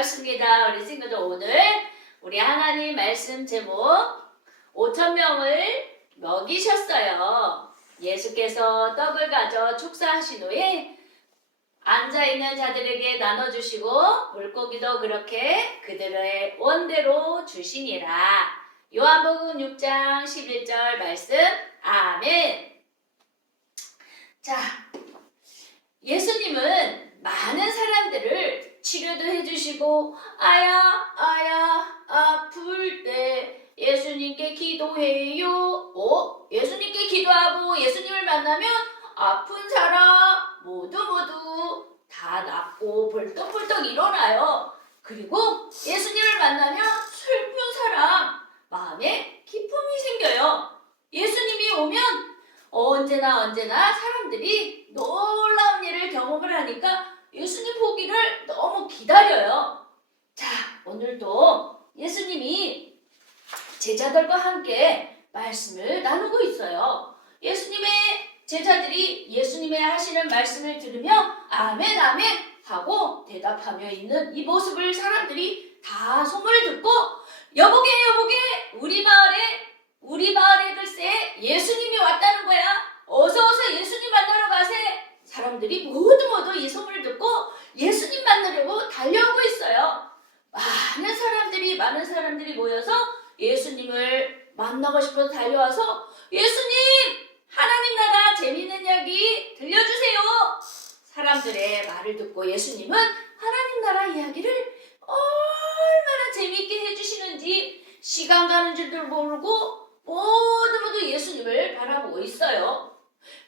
반갑습니다. 우리 친구들 오늘 우리 하나님 말씀 제목 5천명을 먹이셨어요. 예수께서 떡을 가져 축사하신 후에 앉아있는 자들에게 나눠주시고 물고기도 그렇게 그들의 원대로 주시니라. 요한복음 6장 11절 말씀 기도해요. 어? 예수님께 기도하고 예수님을 만나면 아픈 사람 모두 모두 다 낫고 벌떡벌떡 일어나요. 그리고 예수님을 만나면 슬픈 사람 마음에 기쁨이 생겨요. 예수님이 오면 언제나 언제나 사람들이 놀라운 일을 경험을 하니까 예수님 보기를 너무 기다려요. 자, 오늘도 예수님이 제자들과 함께 말씀을 나누고 있어요. 예수님의 제자들이 예수님의 하시는 말씀을 들으며 아멘 아멘 하고 대답하며 있는 이 모습을 사람들이 다 소문을 듣고 여보게 여보게 우리 마을에 우리 마을에 글쎄 예수님이 왔다는 거야. 어서 어서 예수님 만나러 가세. 사람들이 모두 모두 이 소문을 듣고 예수님 만나려고 달려오고 있어요. 많은 사람들이 많은 사람들이 모여서 예수님을 만나고 싶어서 달려와서 예수님 하나님 나라 재밌는 이야기 들려주세요. 사람들의 말을 듣고 예수님은 하나님 나라 이야기를 얼마나 재미있게 해주시는지 시간 가는 줄도 모르고 모두 모두 예수님을 바라보고 있어요.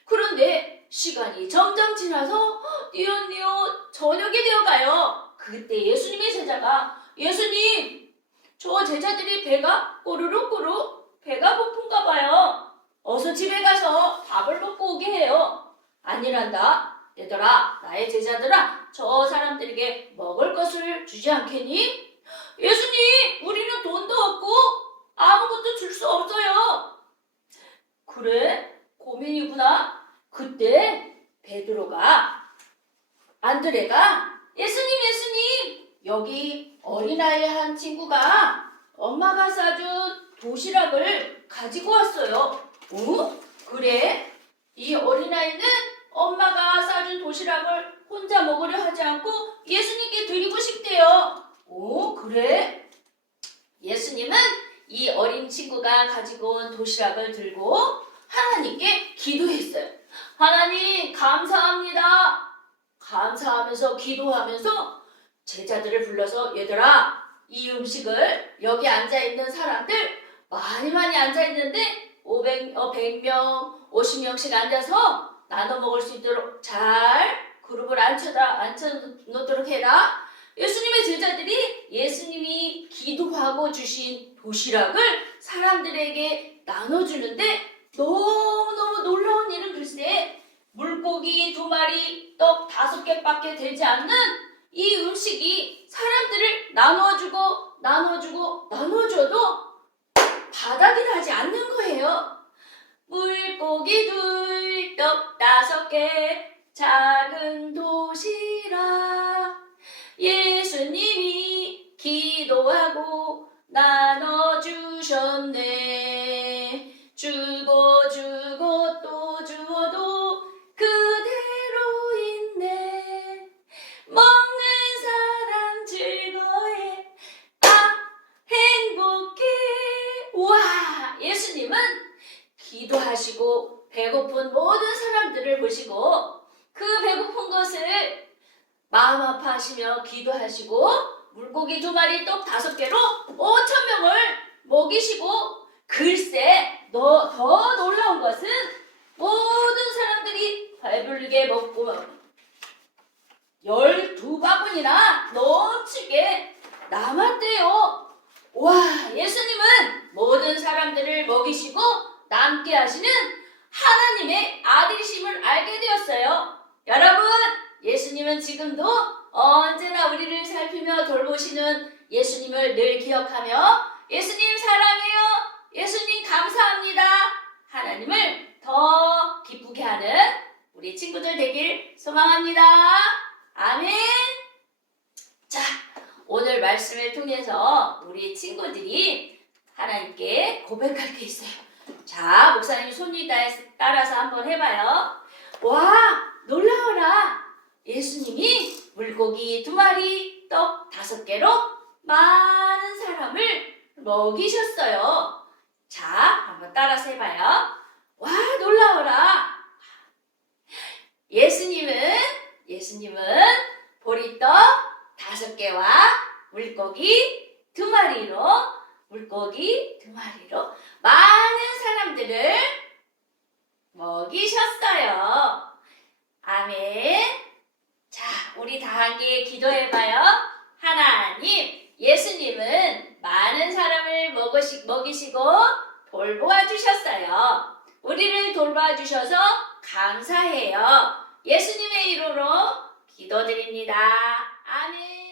그런데 시간이 점점 지나서 띄엄띄엄 저녁이 되어가요. 그때 예수님의 제자가 예수님 저 제자들이 배가 꼬르륵꼬르 배가 고픈가 봐요. 어서 집에 가서 밥을 먹고 오게 해요. 아니란다. 얘들아 나의 제자들아 저 사람들에게 먹을 것을 주지 않겠니? 예수님 우리는 돈도 없고 아무것도 줄 수 없어요. 그래? 고민이구나. 그때 베드로가 안드레가 예수님 예수님 여기 어린아이 한 친구가 엄마가 싸준 도시락을 가지고 왔어요. 어? 그래? 이 어린아이는 엄마가 싸준 도시락을 혼자 먹으려 하지 않고 예수님께 드리고 싶대요. 오, 그래? 예수님은 이 어린 친구가 가지고 온 도시락을 들고 하나님께 기도했어요. 하나님, 감사합니다. 감사하면서 기도하면서 제자들을 불러서 얘들아, 이 음식을 여기 앉아 있는 사람들 많이 많이 앉아 있는데 500, 어, 100명, 50명씩 앉아서 나눠 먹을 수 있도록 잘 그룹을 앉혀다, 앉혀 놓도록 해라. 예수님의 제자들이 예수님이 기도하고 주신 도시락을 사람들에게 나눠주는데 너무너무 놀라운 일은 글쎄 물고기 두 마리, 떡 다섯 개밖에 되지 않는 이 음식이 사람들을 나눠주고 나눠주고 나눠줘도 바닥이 나지 않는 거예요. 물고기 둘, 떡 다섯 개, 작은 도시락. 예수님이 기도하고 나눠 보시고 그 배고픈 것을 마음 아파하시며 기도하시고 물고기 두 마리 떡 다섯 개로 오천 명을 먹이시고 글쎄 너더 놀라운 것은 모든 사람들이 배불리게 먹고 열두 바구니나 넘치게 남았대요. 와 예수님은 모든 사람들을 먹이시고 남게 하시는 하나님의 알게 되었어요. 여러분 예수님은 지금도 언제나 우리를 살피며 돌보시는 예수님을 늘 기억하며 예수님 사랑해요. 예수님 감사합니다. 하나님을 더 기쁘게 하는 우리 친구들 되길 소망합니다. 아멘. 자, 오늘 말씀을 통해서 우리 친구들이 하나님께 고백할 게 있어요. 자, 목사님 따- 따라서 한번 해봐요. 와, 놀라워라. 예수님이 물고기 두 마리, 떡 다섯 개로 많은 사람을 먹이셨어요. 자, 한번 따라서 해봐요. 와, 놀라워라. 예수님은, 예수님은 보리떡 다섯 개와 물고기 두 마리로, 물고기 두 마리로 많은 사람들을 먹이셨어요. 아멘. 자, 우리 다 함께 기도해봐요. 하나님, 예수님은 많은 사람을 먹으시, 먹이시고 돌보아 주셨어요. 우리를 돌보아 주셔서 감사해요. 예수님의 이름으로 기도드립니다. 아멘.